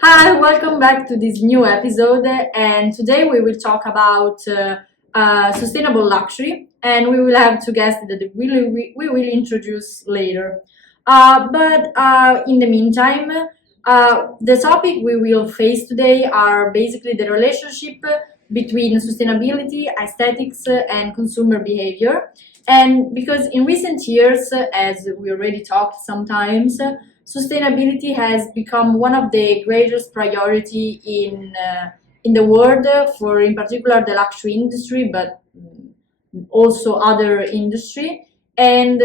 Hi, welcome back to this new episode. And today we will talk about sustainable luxury, and we will have two guests that we will introduce later. But in the meantime, the topic we will face today are basically the relationship between sustainability, aesthetics, and consumer behavior. And because in recent years, as we already talked sometimes, sustainability has become one of the greatest priority in the world for in particular the luxury industry, but also other industry. And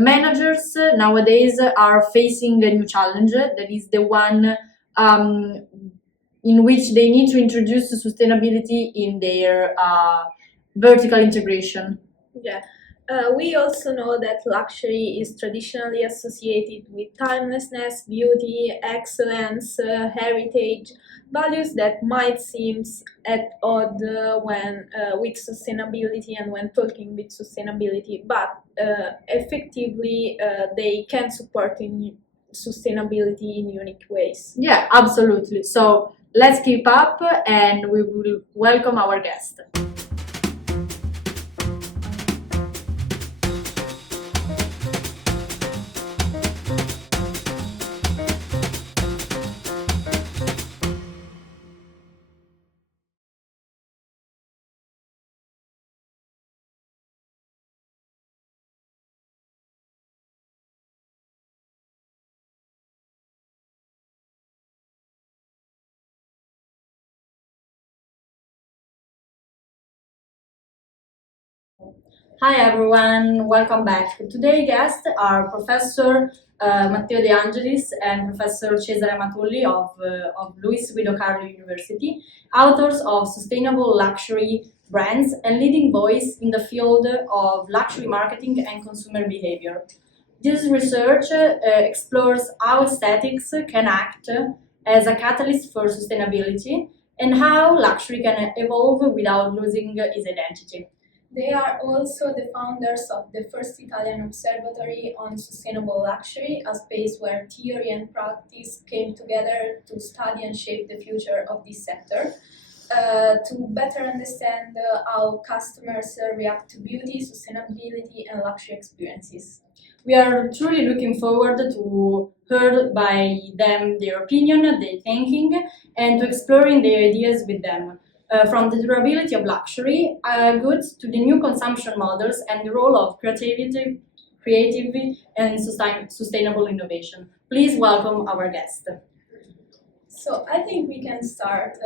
managers nowadays are facing a new challenge, that is the one um, in which they need to introduce sustainability in their vertical integration. Yeah. We also know that luxury is traditionally associated with timelessness, beauty, excellence, heritage, values that might seem at odds when with sustainability and when talking with sustainability, but effectively they can support in sustainability in unique ways. Yeah, absolutely. So let's keep up and we will welcome our guest. Hi everyone, welcome back. Today guests are Professor Matteo De Angelis and Professor Cesare Amatulli of Guido Carli University, authors of Sustainable Luxury Brands and leading voice in the field of luxury marketing and consumer behavior. This research explores how aesthetics can act as a catalyst for sustainability and how luxury can evolve without losing its identity. They are also the founders of the first Italian observatory on sustainable luxury, a space where theory and practice came together to study and shape the future of this sector. To better understand how customers react to beauty, sustainability, and luxury experiences. We are truly looking forward to hear by them their opinion, their thinking, and to exploring their ideas with them. From the durability of luxury goods to the new consumption models and the role of creativity and sustainable innovation. Please welcome our guest. So I think we can start.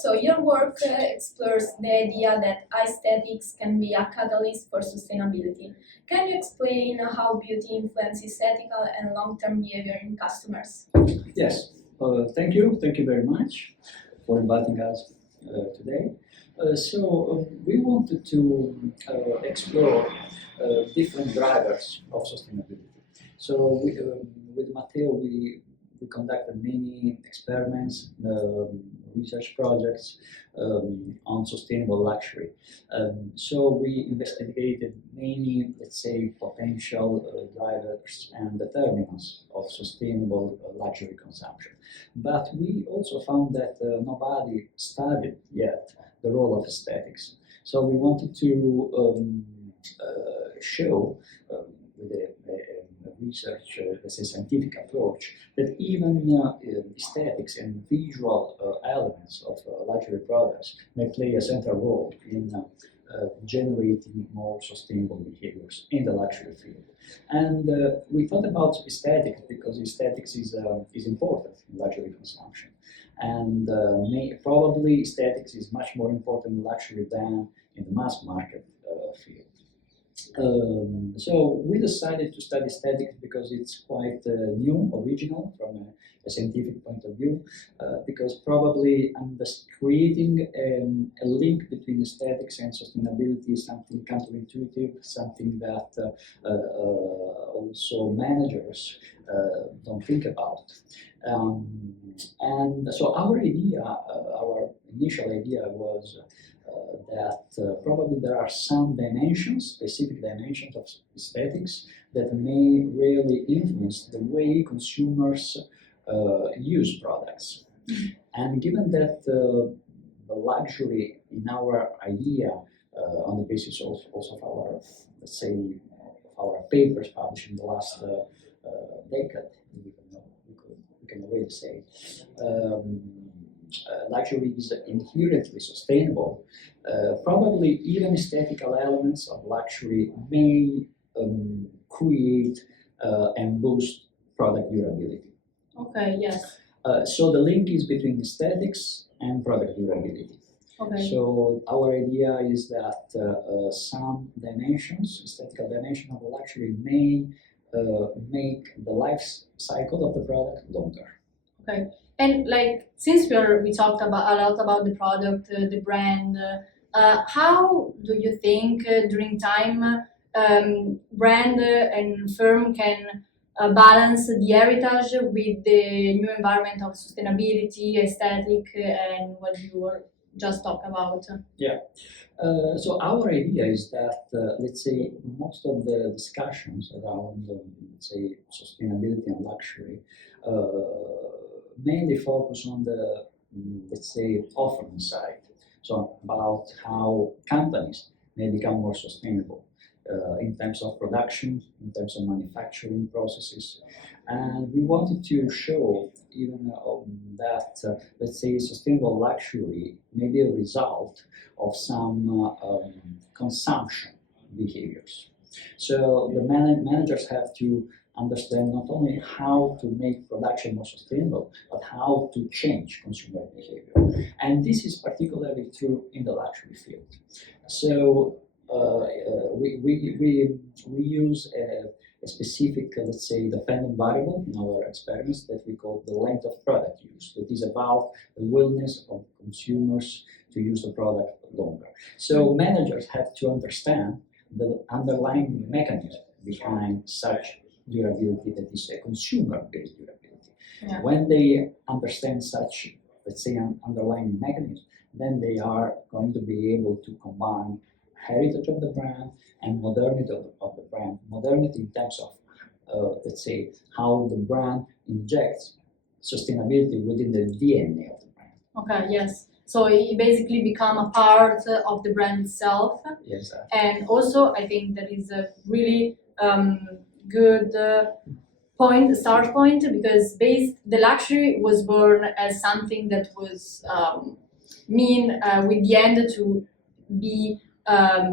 So your work explores the idea that aesthetics can be a catalyst for sustainability. Can you explain how beauty influences ethical and long-term behavior in customers? Yes, thank you. Thank you very much for inviting us today. We wanted to explore different drivers of sustainability. With Matteo, we conducted many experiments, research projects on sustainable luxury. We investigated many, let's say, potential drivers and determinants of sustainable luxury consumption. But we also found that nobody studied yet the role of aesthetics. So we wanted to show with a research, let's say scientific approach, that even aesthetics and visual elements of luxury products may play a central role in generating more sustainable behaviors in the luxury field. And we thought about aesthetics because aesthetics is important in luxury consumption. And probably aesthetics is much more important in luxury than in the mass market field. So we decided to study aesthetics because it's quite new, original from a scientific point of view, because probably creating a link between aesthetics and sustainability is something counterintuitive, something that also managers don't think about. And so our idea, our initial idea was that probably there are some dimensions, specific dimensions of aesthetics that may really influence the way consumers use products. And given that the luxury in our idea, on the basis of also of our, let's say, of our papers published in the last decade, we can already say, luxury is inherently sustainable. Probably even aesthetical elements of luxury may create and boost product durability. Okay, yes. So the link is between aesthetics and product durability. Okay. So our idea is that some dimensions, aesthetical dimension of the luxury may make the life cycle of the product longer. Okay. And like, since we talked about a lot about the product, the brand, how do you think during time brand and firm can balance the heritage with the new environment of sustainability, aesthetic, and what you were just talking about? Yeah. So our idea is that, let's say, most of the discussions around, let's say, sustainability and luxury mainly focus on the, let's say, offering side. So about how companies may become more sustainable in terms of production, in terms of manufacturing processes. And we wanted to show even that, let's say, sustainable luxury may be a result of some consumption behaviors. So the managers have to understand not only how to make production more sustainable, but how to change consumer behavior. And this is particularly true in the luxury field. So we use a specific, let's say, dependent variable in our experiments that we call the length of product use. That is about the willingness of consumers to use the product longer. So managers have to understand the underlying mechanism behind such durability, that is a consumer-based durability. Yeah. When they understand such, let's say, an underlying mechanism, then they are going to be able to combine heritage of the brand and modernity of the brand. Modernity in terms of, let's say, how the brand injects sustainability within the DNA of the brand. Okay, yes. So it basically become a part of the brand itself. Yes. And also, I think that is a really good start point, because the luxury was born as something that was with the end to be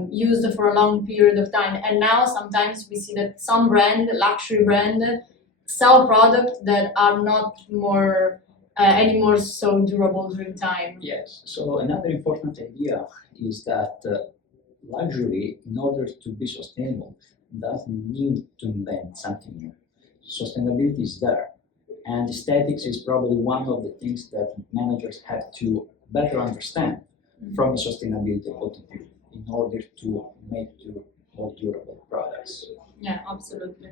used for a long period of time. And now sometimes we see that some luxury brand, sell products that are not more anymore so durable during time. Yes. So another important idea is that luxury, in order to be sustainable, doesn't need to invent something new. Sustainability is there. And aesthetics is probably one of the things that managers have to better understand from a sustainability point of view in order to make more durable products. Yeah, absolutely.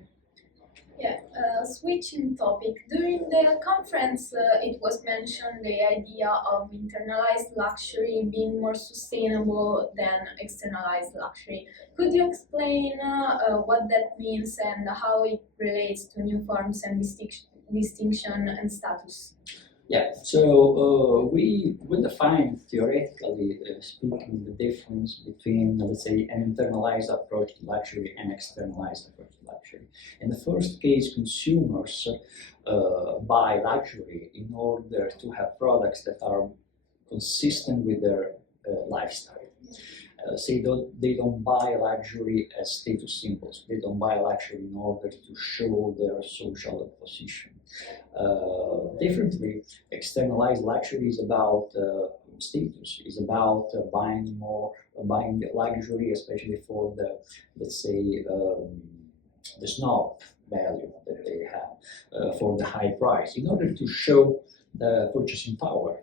Yeah, switching topic. During the conference, it was mentioned the idea of internalized luxury being more sustainable than externalized luxury. Could you explain what that means and how it relates to new forms and distinction and status? Yeah, so we define theoretically speaking the difference between, let's say, an internalized approach to luxury and externalized approach to luxury. In the first case, consumers buy luxury in order to have products that are consistent with their lifestyle. Say they don't buy luxury as status symbols. They don't buy luxury in order to show their social position. Differently, externalized luxury is about status. Is about buying luxury, especially for the, let's say, the snob value that they have, for the high price, in order to show the purchasing power.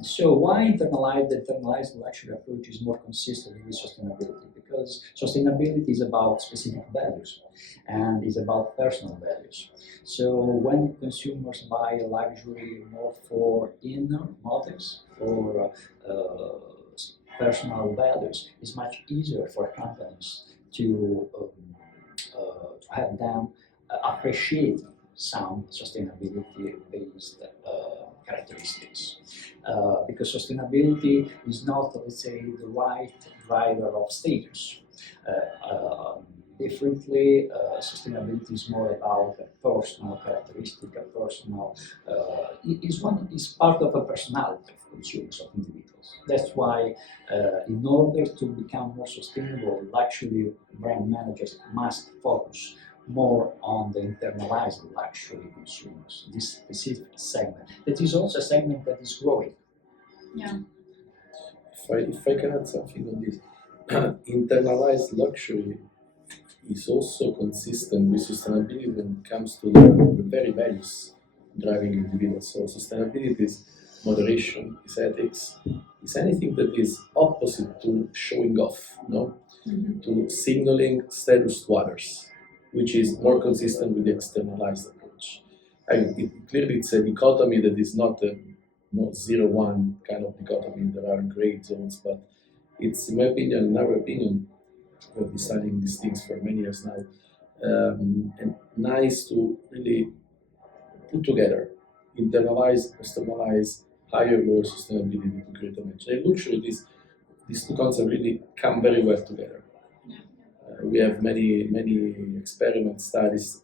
So why the internalized luxury approach is more consistent with sustainability? Because sustainability is about specific values and is about personal values. So when consumers buy luxury more for inner motives, for personal values, it's much easier for companies to have them appreciate some sustainability-based characteristics. Because sustainability is not, let's say, the right driver of status. Differently, sustainability is more about a personal characteristic, a personal, is part of a personality of consumers, of individuals. That's why, in order to become more sustainable, luxury brand managers must focus more on the internalized luxury consumers, this specific segment. That is also a segment that is growing. Yeah. If I can add something on this, internalized luxury is also consistent with sustainability when it comes to the very values driving individuals. So sustainability is moderation, is ethics, is anything that is opposite to showing off, to signaling status to others, which is more consistent with the externalized approach. Clearly, it's a dichotomy that is not a 0-1 kind of dichotomy. There are gray zones, but it's, in my opinion, in our opinion, we've been studying these things for many years now, and nice to really put together, internalize, externalize, higher, lower sustainability to create a match. I look sure these two concepts really come very well together. We have many experiment studies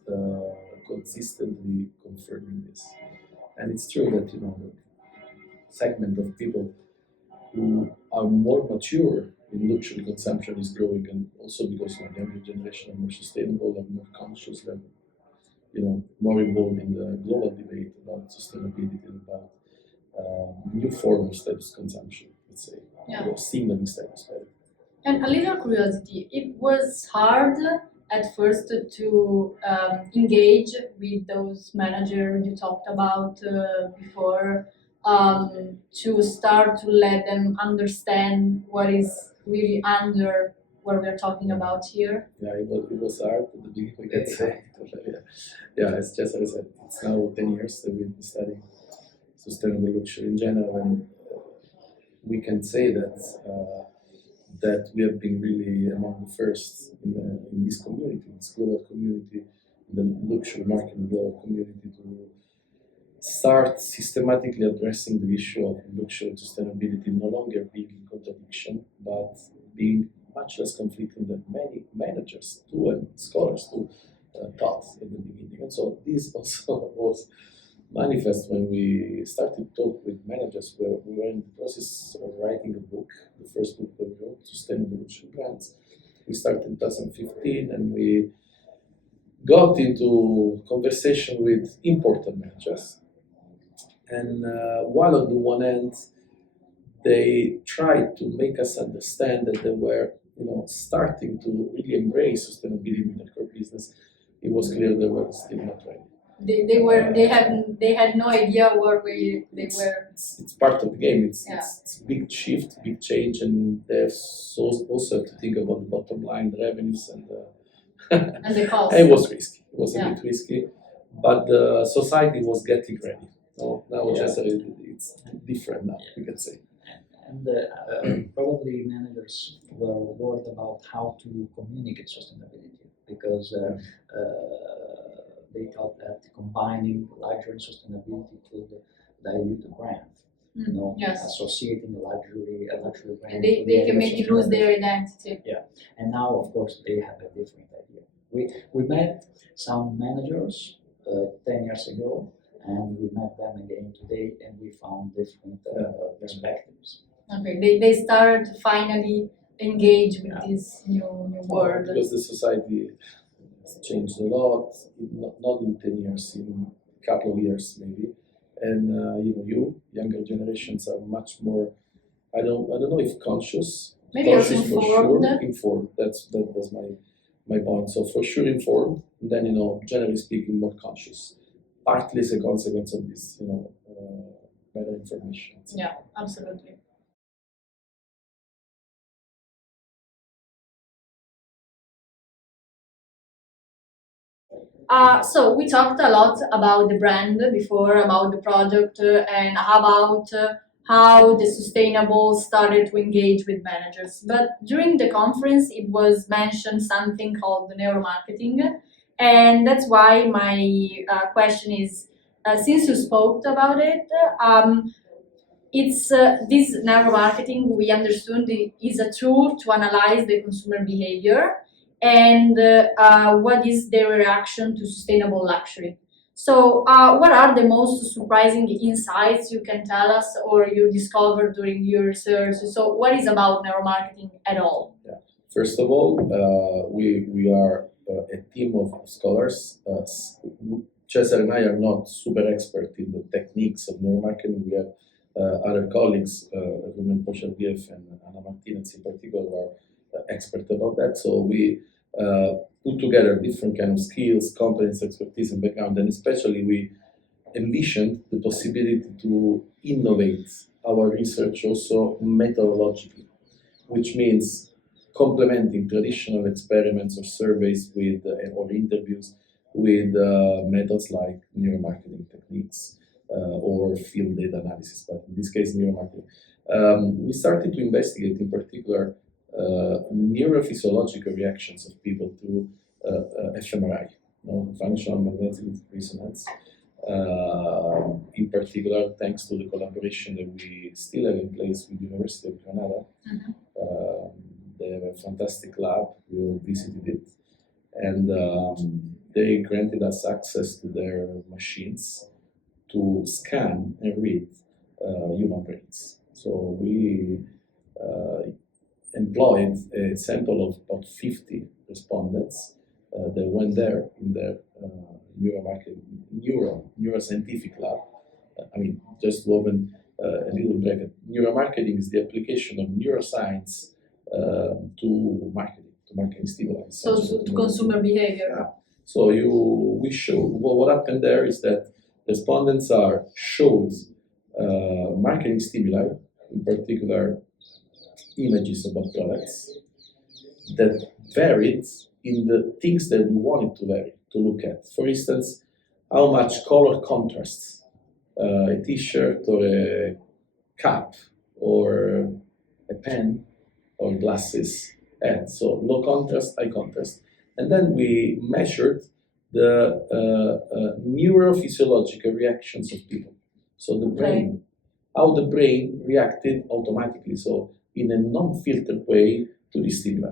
consistently confirming this, and it's true that the segment of people who are more mature in luxury consumption is growing, and also because the younger generation are more sustainable and more conscious, and more involved in the global debate about sustainability and about new form of status consumption. Let's say, signaling status. And a little curiosity, it was hard at first to engage with those managers you talked about before, to start to let them understand what is really under what we're talking about here. Yeah, it was hard at the beginning, we can say. As Cesare said, it's now 10 years that we've been studying sustainable luxury in general, and we can say that we have been really among the first in this community, this global community, the luxury market, the global community, to start systematically addressing the issue of luxury and sustainability no longer being in contradiction, but being much less conflicting than many managers too and scholars too thought at the beginning. And so this also was manifest when we started to talk with managers. We were in the process of writing a book, the first book that we wrote, Sustainable Luxury Brands. We started in 2015, and we got into conversation with important managers. And while on the one hand, they tried to make us understand that they were, starting to really embrace sustainability in their core business, it was clear they were still not ready. They had no idea where they were. It's part of the game. It's a big shift, big change, and they also have to think about the bottom line, the revenues, and the cost. It was risky. It was a bit risky, but the society was getting ready. Now just it's different now, we can say. And probably managers were worried about how to communicate sustainability, because they thought that combining luxury and sustainability could dilute the brand. Associating a luxury brand. They can maybe lose their identity. Yeah, and now of course they have a different idea. We met some managers 10 years ago, and we met them again today, and we found different perspectives. Okay, they start to finally engage with this new world. Because the society has changed a lot, not in 10 years, in a couple of years maybe. And younger generations are much more, I don't know if conscious. Maybe also informed. Informed. That was my point. So for sure informed, and then generally speaking more conscious. Partly as a consequence of this, better information. Yeah, absolutely. So we talked a lot about the brand before, about the product, and about how the sustainable started to engage with managers. But during the conference, it was mentioned something called the neuromarketing, And that's why my question is, since you spoke about it, it's this neuromarketing we understood is a tool to analyze the consumer behavior and what is their reaction to sustainable luxury. So, what are the most surprising insights you can tell us or you discovered during your research? So, what is about neuromarketing at all? Yeah. First of all, we are a team of scholars. Cesare and I are not super expert in the techniques of neuromarketing. We have other colleagues, Rumen Pochardiev and Anna Martinez in particular, who are expert about that. So we put together different kind of skills, competence, expertise, and background, and especially we envisioned the possibility to innovate our research also methodologically, which means complementing traditional experiments or surveys with or interviews with methods like neuromarketing techniques or field data analysis, but in this case neuromarketing. We started to investigate in particular neurophysiological reactions of people to fMRI, functional magnetic resonance. In particular, thanks to the collaboration that we still have in place with the University of Granada. They have a fantastic lab, we all visited it, and they granted us access to their machines to scan and read human brains. So we employed a sample of about 50 respondents that went there in their neuroscientific lab. I mean, just to open a little bracket, neuromarketing is the application of neuroscience to marketing stimuli. So to consumer behavior. Yeah. So we show what happened there is that respondents are showed marketing stimuli, in particular images about products that varied in the things that we wanted to look at. For instance, how much color contrast a t-shirt or a cap or a pen or glasses had. So low contrast, high contrast. And then we measured the neurophysiological reactions of people. So the brain, how the brain reacted automatically, so in a non-filtered way to the stimuli.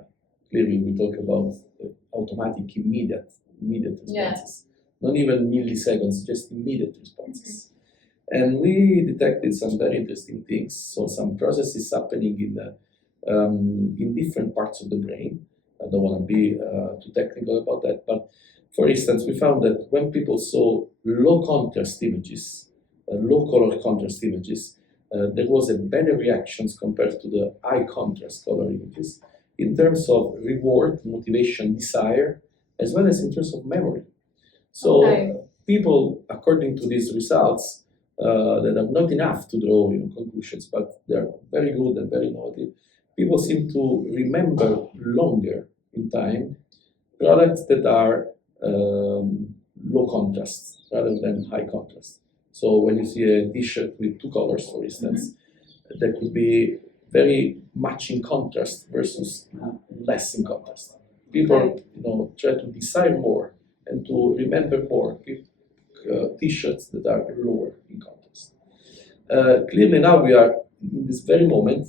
Clearly, we talk about automatic, immediate responses. Not even milliseconds, just immediate responses. And we detected some very interesting things. So some processes happening in different parts of the brain. I don't want to be too technical about that, but for instance, we found that when people saw low contrast images, low color contrast images, there was a better reactions compared to the high contrast color images in terms of reward, motivation, desire, as well as in terms of memory. So people, according to these results, that are not enough to draw conclusions, but they're very good and very innovative, people seem to remember longer in time products that are low contrast rather than high contrast. So when you see a t-shirt with two colors, for instance, that could be very much in contrast versus less in contrast. People try to desire more and to remember more t-shirts that are lower in contrast. Clearly now we are, in this very moment,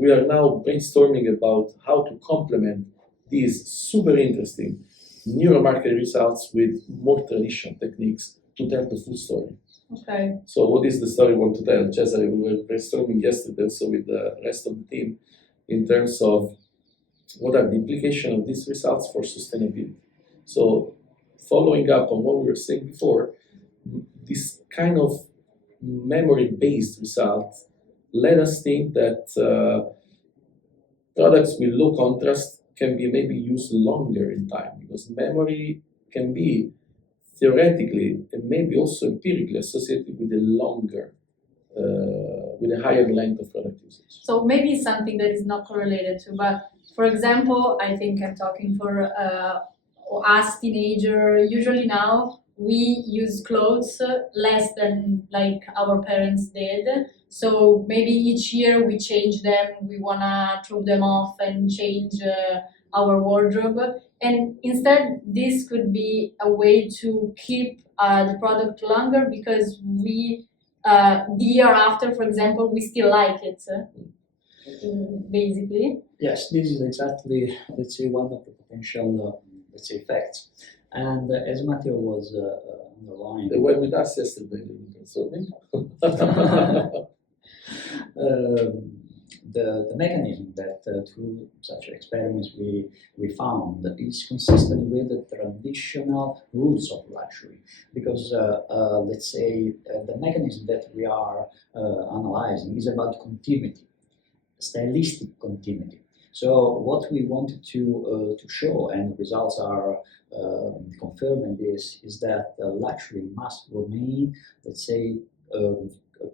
we are now brainstorming about how to complement these super interesting neuromarketing results with more traditional techniques to tell the full story. Okay. So what is the story we want to tell? Cesare, we were brainstorming yesterday also with the rest of the team in terms of what are the implications of these results for sustainability. So following up on what we were saying before, this kind of memory-based result let us think that products with low contrast can be maybe used longer in time, because memory can be theoretically and maybe also empirically associated with a longer, with a higher length of product usage. So maybe something that is not correlated to, but for example, I think I'm talking for us teenager. Usually now we use clothes less than like our parents did. So maybe each year we change them, we wanna throw them off and change our wardrobe. And instead, this could be a way to keep the product longer because we, the year after, for example, we still like it, basically. Yes, this is exactly, let's say, one of the potential, let's say, effects. And as Matteo was underlying, They were with us yesterday, sorry. The mechanism that through such experiments we found is consistent with the traditional rules of luxury, because let's say the mechanism that we are analyzing is about continuity, stylistic continuity. So what we wanted to show, and results are confirming this, is that luxury must remain, let's say,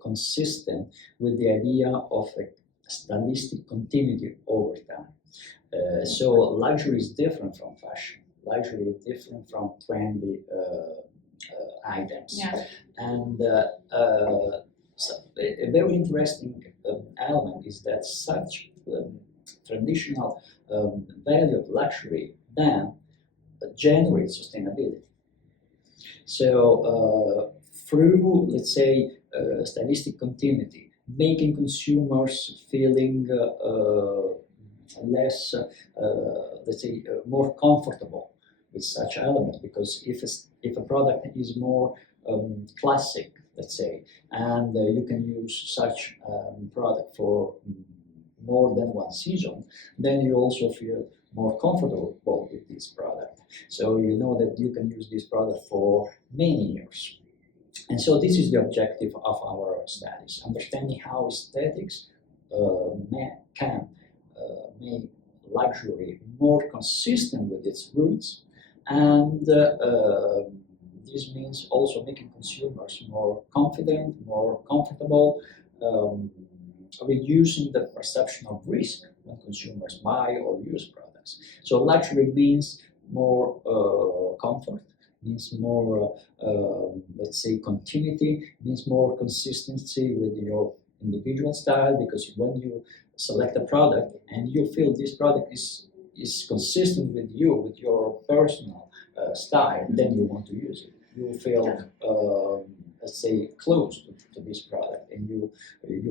consistent with the idea of a stylistic continuity over time. So luxury is different from fashion. Luxury is different from trendy items. Yeah. And so a very interesting element is that such traditional value of luxury then generates sustainability. So through, let's say, stylistic continuity, making consumers feeling less, let's say, more comfortable with such elements, because if a product is more classic, let's say, and you can use such product for more than one season, then you also feel more comfortable with this product. So you know that you can use this product for many years. And so this is the objective of our studies, understanding how aesthetics can make luxury more consistent with its roots, and this means also making consumers more confident, more comfortable, reducing the perception of risk when consumers buy or use products. So luxury means more comfort, means more, let's say, continuity, means more consistency with your individual style, because when you select a product and you feel this product is consistent with you, with your personal style, then you want to use it. You feel, let's say, close to this product, and you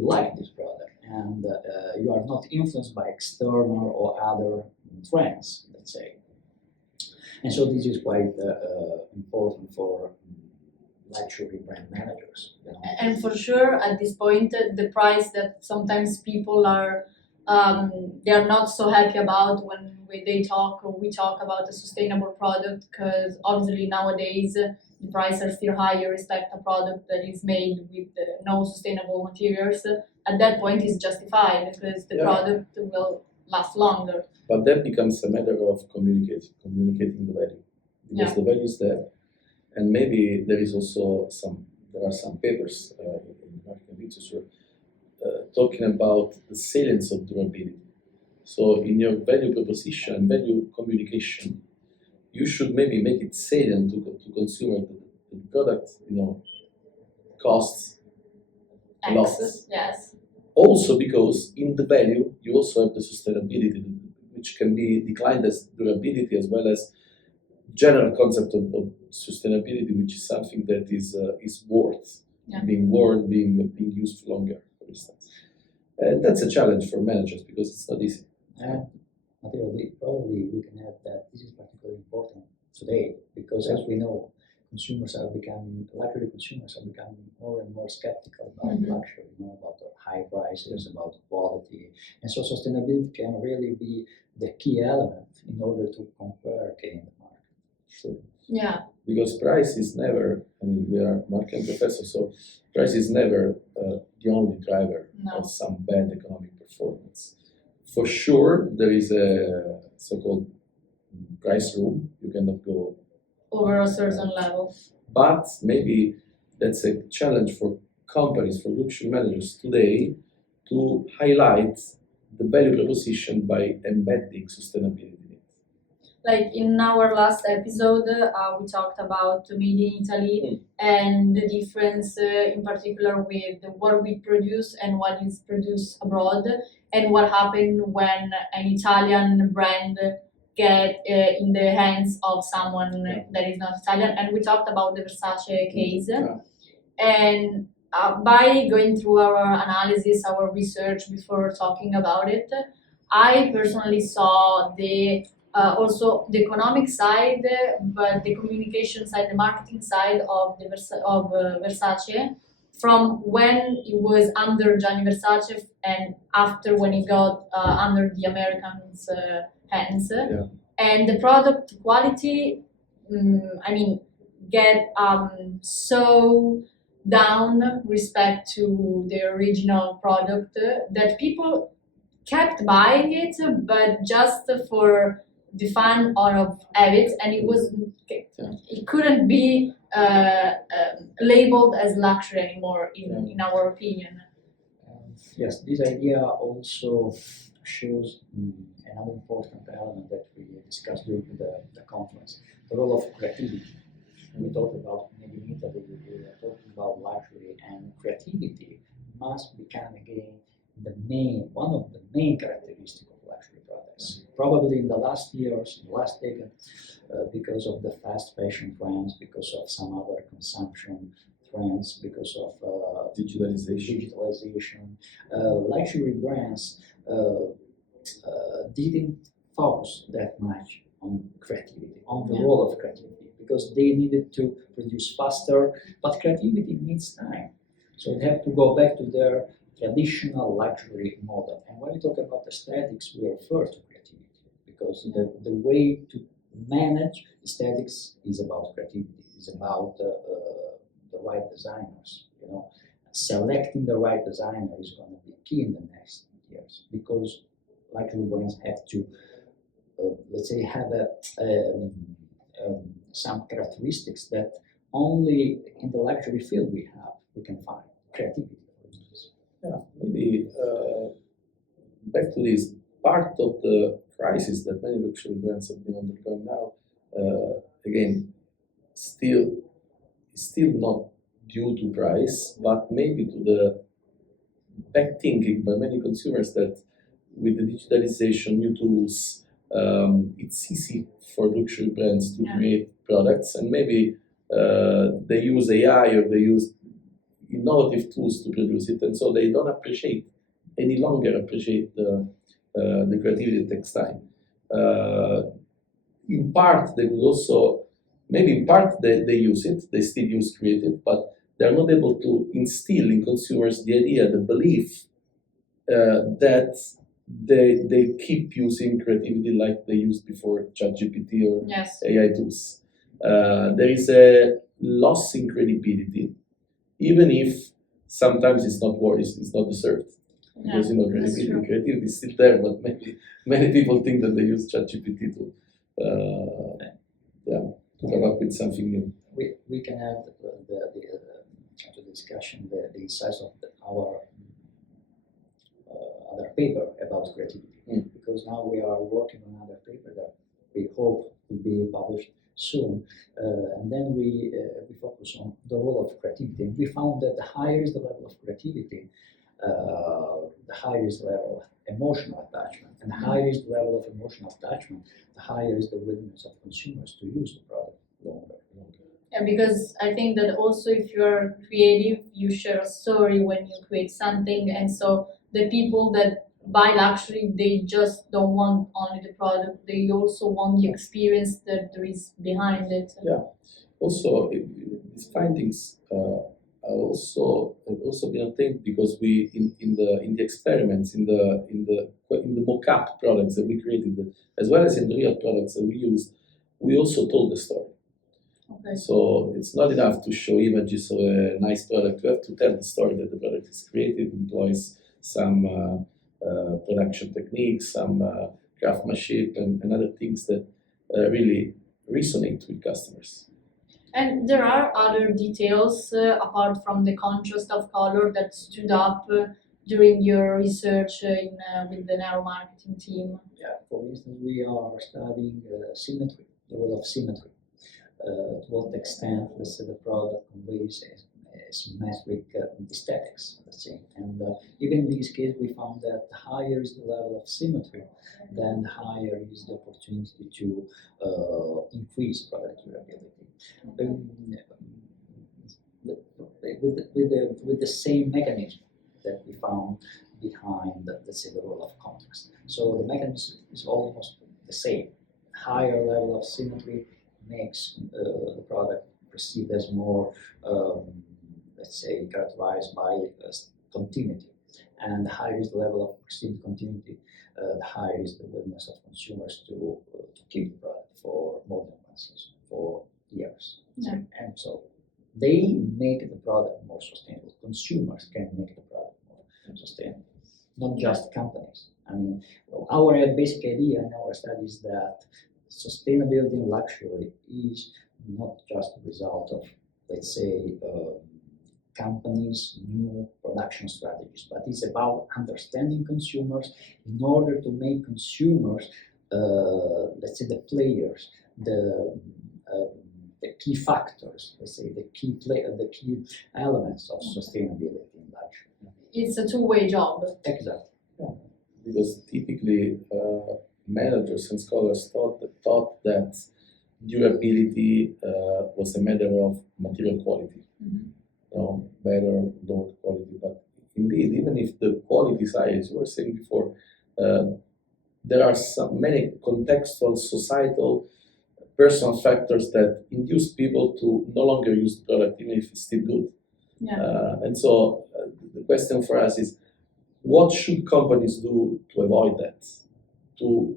like this product, and you are not influenced by external or other trends, let's say. And so this is quite important for luxury brand managers. You know? And for sure, at this point, the price that sometimes people are they are not so happy about when we talk about a sustainable product, because obviously nowadays the prices are still higher respect a product that is made with no sustainable materials. At that point, is justified because the product will last longer. But that becomes a matter of communicating the value, because the value is there, and maybe there is also there are some papers in marketing literature talking about the salience of durability. So in your value proposition and value communication, you should maybe make it salient to consumer that the product, costs a lot. Yes. Also because in the value you also have the sustainability, which can be declined as durability, as well as general concept of sustainability, which is something that is worth being worn, being used longer, for instance. And that's a challenge for managers because it's not easy. And Matteo, probably we can add that this is particularly important today, because as we know, luxury consumers are becoming more and more skeptical about luxury, about the high prices, about quality. And so sustainability can really be the key element in order to compare in the market. Sure. Yeah. Because price is never, we are marketing professors, so price is never the only driver of some bad economic performance. For sure, there is a so-called price room. You cannot go over a certain level. But maybe that's a challenge for companies, for luxury managers today, to highlight the value proposition by embedding sustainability. Like in our last episode, we talked about made in Italy and the difference in particular with what we produce and what is produced abroad, and what happened when an Italian brand get in the hands of someone Yeah. that is not Italian. And we talked about the Versace case. Yeah. And by going through our analysis, our research before talking about it, I personally saw the also the economic side, but the communication side, the marketing side of the Versace, from when it was under Gianni Versace and after when it got under the Americans' hands. Yeah. And the product quality, I mean, get so down respect to the original product that people kept buying it, but just for the fun of it, and it couldn't be labeled as luxury anymore in our opinion. Yes, this idea also shows another important element that we discussed during the conference, the role of creativity. We talked about, maybe in Italy, we were talking about luxury, and creativity must become again one of the main characteristics of luxury products. Probably in the last years, in the last decade, because of the fast fashion trends, because of some other consumption trends, because of digitalization, luxury brands didn't focus that much on creativity, on the role of creativity, because they needed to produce faster, but creativity needs time. So they have to go back to their traditional luxury model. And when we talk about aesthetics, we refer to creativity, because the way to manage aesthetics is about creativity, is about the right designers. Selecting the right designer is going to be key in the next years, because luxury brands have to, let's say, have some characteristics that only in the luxury field we can find creativity. Yeah, maybe back to this part of the crisis that many luxury brands have been undergoing now. Again, still not due to price, but maybe to the back thinking by many consumers that with the digitalization, new tools, it's easy for luxury brands to create products, and maybe they use AI or they use innovative tools to produce it, and so they don't any longer appreciate the creativity that takes time. In part, they would also, maybe in part they use it, they still use creative, but they're not able to instill in consumers the idea, the belief that they keep using creativity like they used before ChatGPT or AI tools. There is a loss in credibility, even if sometimes it's not deserved. Because creativity is still there, but many people think that they use ChatGPT to come up with something new. We can add to the discussion the insights of our other paper about creativity, because now we are working on another paper that we hope will be published soon, and then we focus on the role of creativity, and we found that the higher is the level of creativity, the higher is the level of emotional attachment, and the higher is the level of emotional attachment, the higher is the willingness of consumers to use the product longer. Yeah, because I think that also if you're creative, you share a story when you create something, and so the people that buy luxury, they just don't want only the product, they also want the experience that there is behind it. Yeah. Also, these findings have also been obtained because we in the experiments, in the mock-up products that we created, as well as in the real products that we used, we also told the story. Okay. So it's not enough to show images of a nice product. We have to tell the story that the product is creative, employs some production techniques, some craftsmanship, and other things that really resonate with customers. And there are other details apart from the contrast of color that stood up during your research with the neuromarketing team. Yeah, for instance, we are studying symmetry, the role of symmetry. To what extent, let's say, the product conveys a symmetric aesthetics, let's say. And even in this case, we found that the higher is the level of symmetry, then the higher is the opportunity to increase product durability. With the same mechanism that we found behind, let's say, the role of context. So the mechanism is almost the same. Higher level of symmetry makes the product perceived as more, let's say, characterized by continuity. And the higher is the level of perceived continuity, the higher is the willingness of consumers to keep the product for more than 1 season, for years. Yeah. And so they make the product more sustainable. Consumers can make the product more sustainable, not just companies. I mean, our basic idea in our study is that sustainability in luxury is not just a result of, let's say, companies' new production strategies, but it's about understanding consumers in order to make consumers, let's say, the players, the key factors, let's say, the key elements of sustainability in luxury. It's a two-way job. Exactly. Yeah. Because typically managers and scholars thought that durability was a matter of material quality, better, lower quality. But indeed, even if the quality is high, as you were saying before, there are many contextual, societal, personal factors that induce people to no longer use the product, even if it's still good. Yeah. And so the question for us is, what should companies do to avoid that? To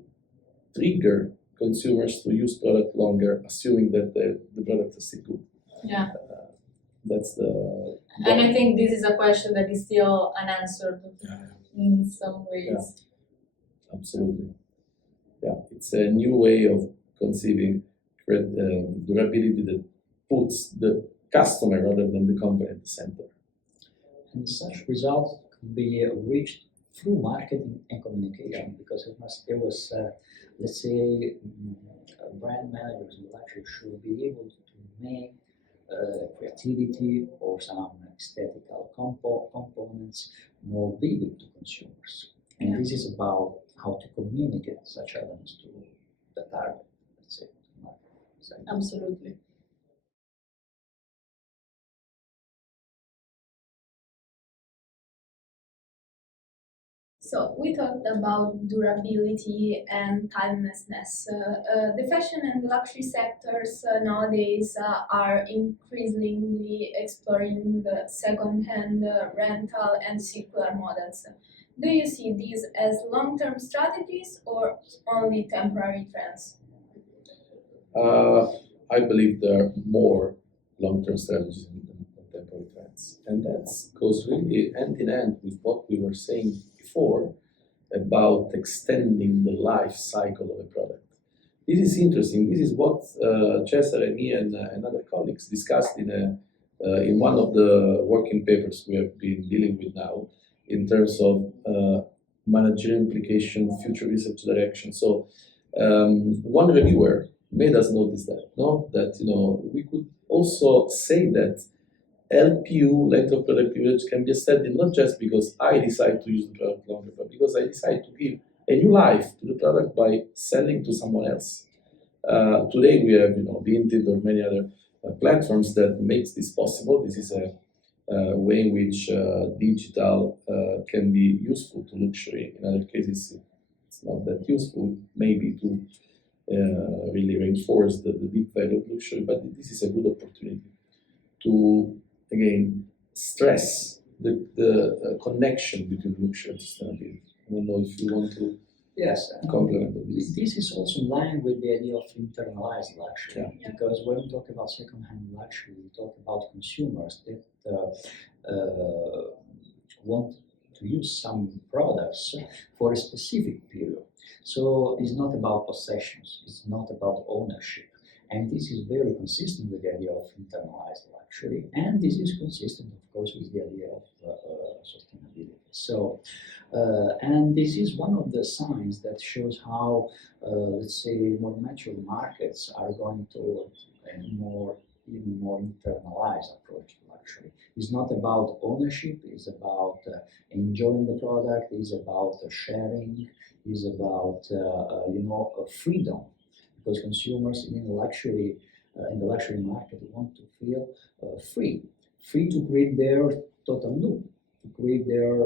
trigger consumers to use product longer, assuming that the product is still good. Yeah. That's the. And I think this is a question that is still unanswered in some ways. Yeah. Absolutely. Yeah, it's a new way of conceiving durability that puts the customer rather than the company at the center. And such results could be reached through marketing and communication, because it was, let's say, brand managers in luxury should be able to make creativity or some aesthetical components more vivid to consumers. And this is about how to communicate such elements to the target, let's say. Absolutely. So we talked about durability and timelessness. The fashion and luxury sectors nowadays are increasingly exploring the second-hand rental and circular models. Do you see these as long-term strategies or only temporary trends? I believe there are more long-term strategies than temporary trends, and that goes really hand in hand with what we were saying before about extending the life cycle of a product. This is interesting. This is what Cesare, me, and other colleagues discussed in one of the working papers we have been dealing with now in terms of managerial implication, future research direction. So one reviewer made us notice that we could also say that LPU, length of product usage, can be extended not just because I decide to use the product longer, but because I decide to give a new life to the product by selling to someone else. Today we have Vinted or many other platforms that makes this possible. This is a way in which digital can be useful to luxury. In other cases, it's not that useful, maybe to really reinforce the deep value of luxury, but this is a good opportunity to, again, stress the connection between luxury and sustainability. I don't know if you want to complement this. This is also in line with the idea of internalized luxury, because when we talk about second-hand luxury, we talk about consumers that want to use some products for a specific period. So it's not about possessions, it's not about ownership. And this is very consistent with the idea of internalized luxury, and this is consistent, of course, with the idea of sustainability. So, and this is one of the signs that shows how, let's say, more mature markets are going toward a more even more internalized approach to luxury. It's not about ownership, it's about enjoying the product, it's about sharing, it's about freedom, because consumers in the luxury market want to feel free to create their total look, to create their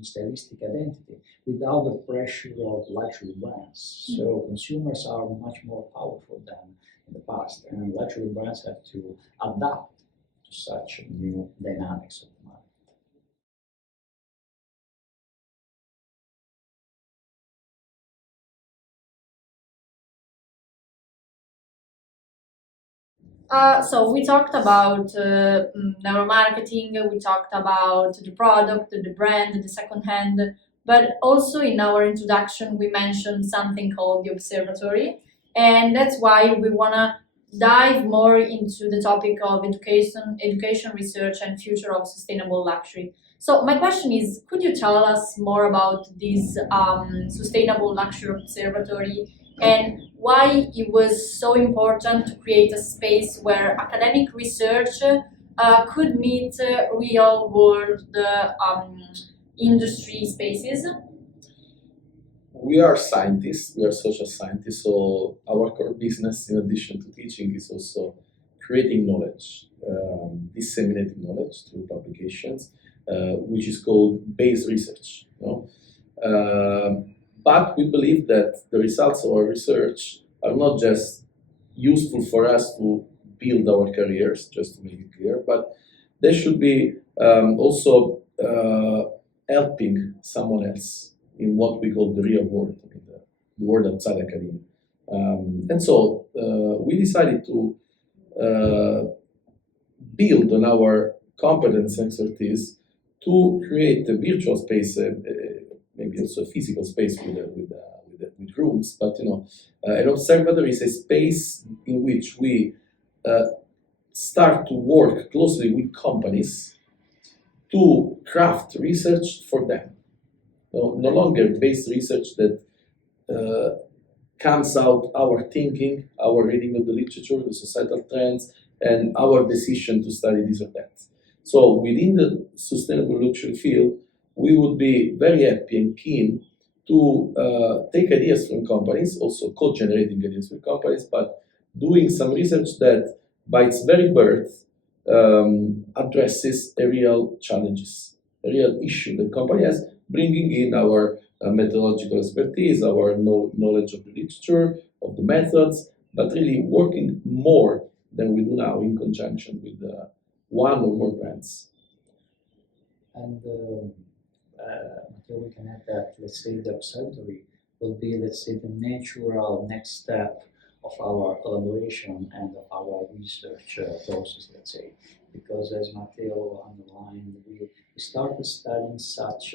stylistic identity without the pressure of luxury brands. So consumers are much more powerful than in the past, and luxury brands have to adapt to such new dynamics of the market. So we talked about neuromarketing, we talked about the product, the brand, the second hand, but also in our introduction we mentioned something called the observatory, and that's why we want to dive more into the topic of education, research, and future of sustainable luxury. So my question is, could you tell us more about this sustainable luxury observatory and why it was so important to create a space where academic research could meet real world industry spaces? We are scientists, we are social scientists, so our core business, in addition to teaching, is also creating knowledge, disseminating knowledge through publications, which is called base research. But we believe that the results of our research are not just useful for us to build our careers, just to make it clear, but they should be also helping someone else in what we call the real world, in the world outside academia. And so we decided to build on our competence and expertise to create a virtual space, maybe also a physical space with rooms, but an observatory is a space in which we start to work closely with companies to craft research for them. No longer based research that comes out our thinking, our reading of the literature, the societal trends, and our decision to study this or that. So within the sustainable luxury field, we would be very happy and keen to take ideas from companies, also co-generating ideas with companies, but doing some research that by its very birth addresses a real challenges, a real issue that company has, bringing in our methodological expertise, our knowledge of the literature, of the methods, but really working more than we do now in conjunction with one or more brands. And Matteo, we can add that, let's say, the observatory will be, let's say, the natural next step of our collaboration and of our research process, let's say, because as Matteo underlined, we started studying such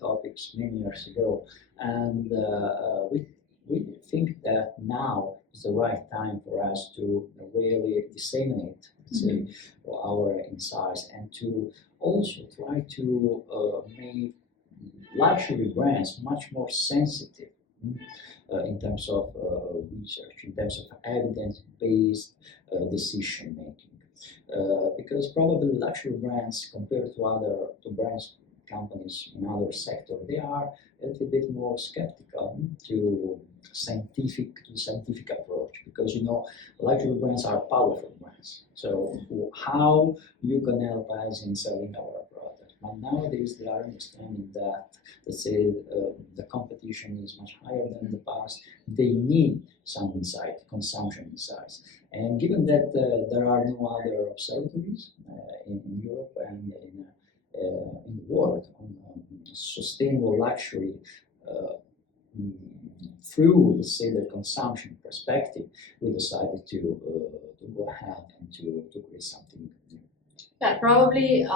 topics many years ago, and we think that now is the right time for us to really disseminate, let's say, our insights, and to also try to make luxury brands much more sensitive in terms of research, in terms of evidence-based decision making. Because probably luxury brands, compared to brands, companies in other sectors, they are a little bit more skeptical to scientific approach, because luxury brands are powerful brands. So how you can help us in selling our product? But nowadays they are understanding that, let's say, the competition is much higher than in the past. They need some insight, consumption insights. And given that there are no other observatories in Europe and in the world on sustainable luxury through, let's say, the consumption perspective, we decided to go ahead and to create something new. Yeah, probably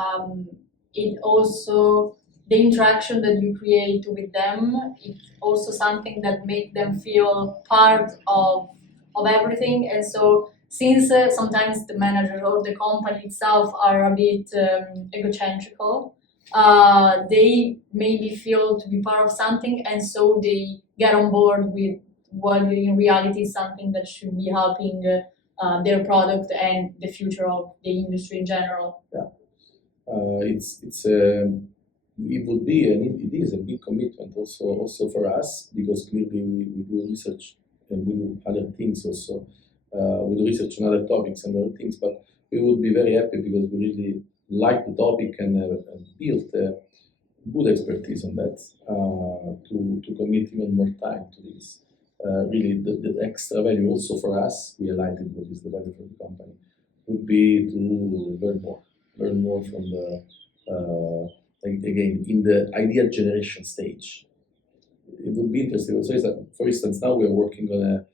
it also, the interaction that you create with them, it's also something that make them feel part of everything. And so since sometimes the manager or the company itself are a bit egocentrical, they maybe feel to be part of something, and so they get on board with what in reality is something that should be helping their product and the future of the industry in general. It is a big commitment also for us, because clearly we do research and we do other things also. We do research on other topics and other things, but we would be very happy because we really like the topic and built good expertise on that to commit even more time to this. Really, the extra value also for us, we highlighted what is the value for the company, would be to learn more from the, again, in the idea generation stage. It would be interesting. So, for instance, now we are working on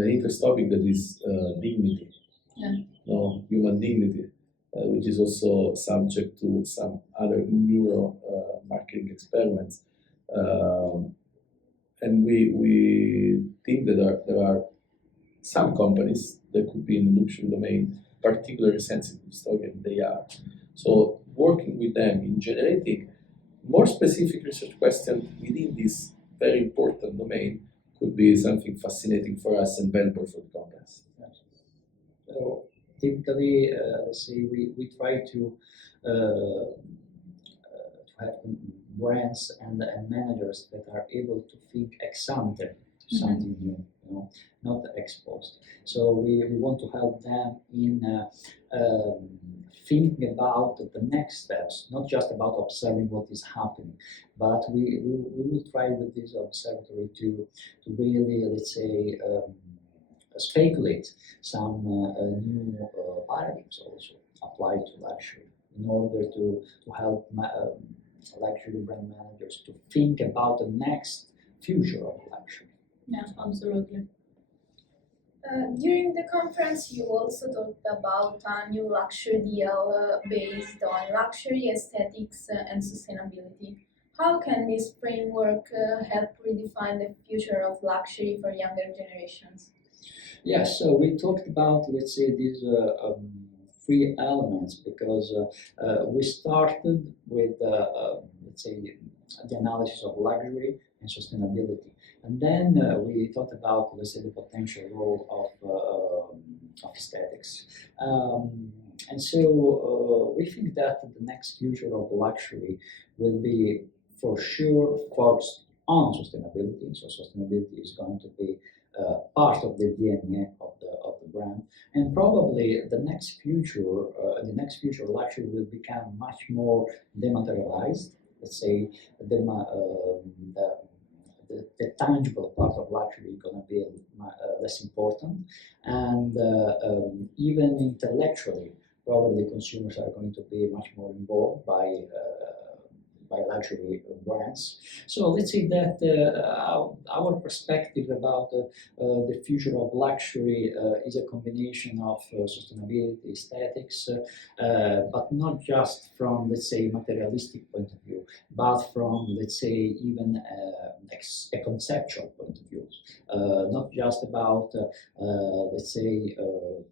an interest topic that is dignity, human dignity, which is also subject to some other marketing experiments. And we think that there are some companies that could be in the luxury domain particularly sensitive to this topic, and they are. So working with them in generating more specific research questions within this very important domain could be something fascinating for us and valuable for the companies. So typically, let's say we try to have brands and managers that are able to think ex ante something new, not ex post. So we want to help them in thinking about the next steps, not just about observing what is happening, but we will try with this observatory to really, let's say, speculate some new paradigms also applied to luxury in order to help luxury brand managers to think about the next future of luxury. Yeah, absolutely. During the conference, you also talked about a new luxury deal based on luxury, aesthetics, and sustainability. How can this framework help redefine the future of luxury for younger generations? Yes, so we talked about, let's say, these three elements because we started with, let's say, the analysis of luxury and sustainability. And then we thought about, let's say, the potential role of aesthetics. And so we think that the next future of luxury will be for sure focused on sustainability. So sustainability is going to be part of the DNA of the brand, and probably the next future luxury will become much more dematerialized. Let's say the tangible part of luxury is going to be less important, and even intellectually, probably consumers are going to be much more involved by luxury brands. So let's say that our perspective about the future of luxury is a combination of sustainability, aesthetics, but not just from, let's say, materialistic point of view, but from, let's say, even a conceptual point of view. Not just about, let's say,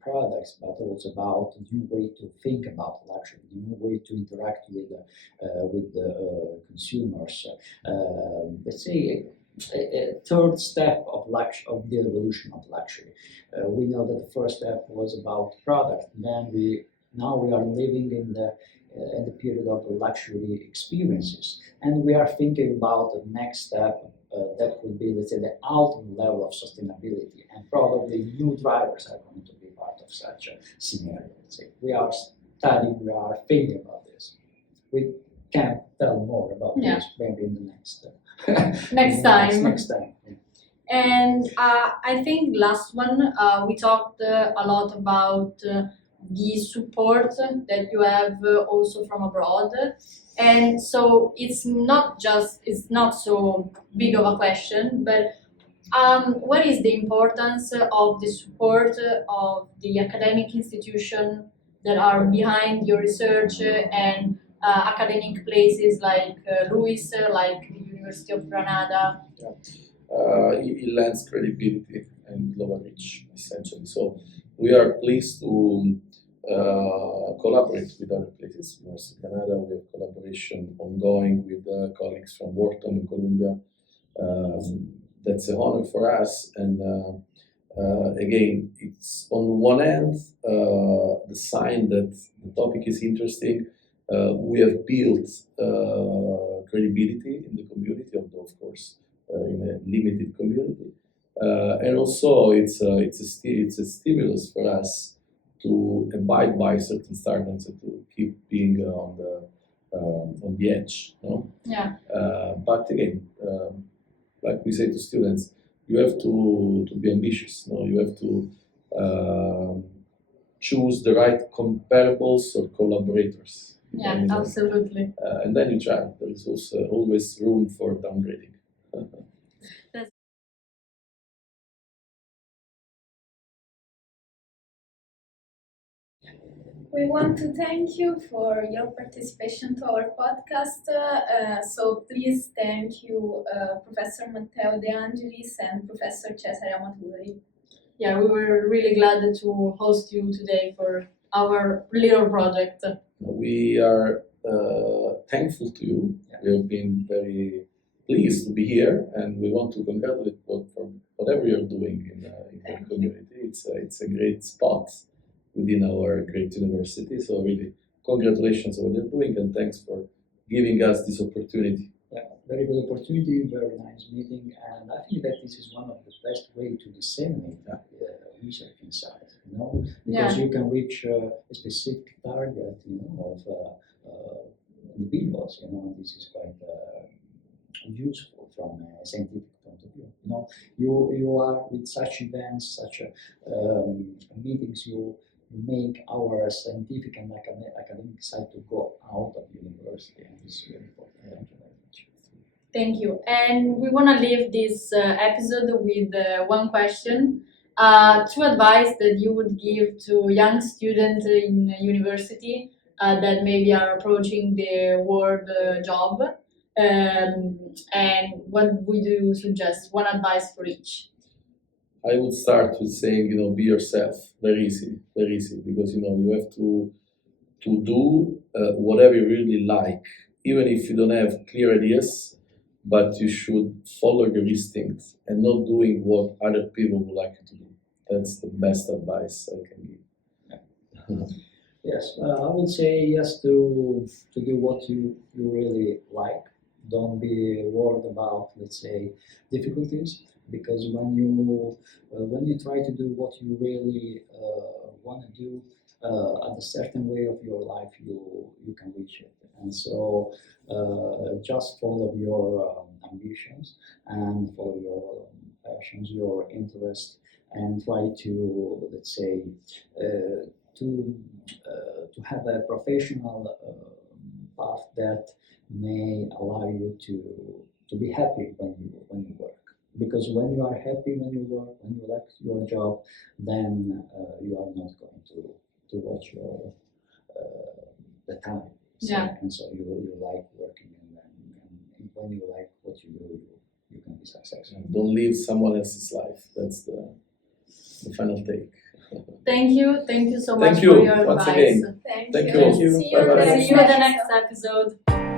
products, but also about a new way to think about luxury, a new way to interact with the consumers. Let's say a third step of the evolution of luxury. We know that the first step was about product. Then now we are living in the period of the luxury experiences, and we are thinking about the next step. That could be, let's say, the ultimate level of sustainability, and probably new drivers are going to be part of such a scenario. Let's say we are studying, we are thinking about this. We can tell more about this maybe in the next time. Next time. Yeah. And I think last one we talked a lot about the support that you have also from abroad, and so it's not so big of a question, but what is the importance of the support of the academic institution that are behind your research and academic places like Luis, like the University of Granada? It lends credibility and global reach, essentially. So we are pleased to collaborate with other places. University of Granada, we have collaboration ongoing with colleagues from Wharton in Columbia. That's an honor for us, and Again, it's on one hand the sign that the topic is interesting. We have built credibility in the community, although of course in a limited community, and also it's a stimulus for us to abide by certain standards and to keep being on the edge. No? Yeah. But again, like we say to students, you have to be ambitious. No? You have to choose the right comparables or collaborators. Yeah, And, absolutely. and then you try. There is also always room for downgrading. We want to thank you for your participation to our podcast. So please thank you, Professor Matteo De Angelis and Professor Cesare Amatulli. Yeah, we were really glad to host you today for our little project. We are thankful to you. We have been very pleased to be here, and we want to congratulate you for whatever you're doing in the community. It's a great spot within our great university. So really, congratulations on what you're doing, and thanks for giving us this opportunity. Yeah, very good opportunity, very nice meeting, and I think that this is one of the best way to disseminate research insights, you know, because you can reach a specific target, you know, of individuals, you know. This is quite useful from a scientific point of view. You know, you are with such events, such meetings, you make our scientific and academic side to go out of university, and this is very important. Thank you very much. Thank you. And we want to leave this episode with one question. Two advice that you would give to young students in university that maybe are approaching their world job. And what would you suggest? One advice for each. I would start with saying, you know, be yourself. Very easy, because you know you have to do whatever you really like, even if you don't have clear ideas. But you should follow your instincts and not doing what other people would like you to do. That's the best advice I can give. Yes, I would say yes to do what you really like. Don't be worried about, let's say, difficulties, because when you try to do what you really want to do at a certain way of your life, you can reach it. And so just follow your ambitions and follow your passions, your interests, and try to, let's say, to have a professional path that may allow you to be happy when you work. Because when you are happy when you work, when you like your job, then you are not going to watch your the time. So, Yeah. And so you like working, and when you like what you do, you can be successful. Don't live someone else's life. That's the final take. Thank you so much Thank you for your once advice. again. Thank Thank you. you. See you, Bye-bye. See you in the next episode.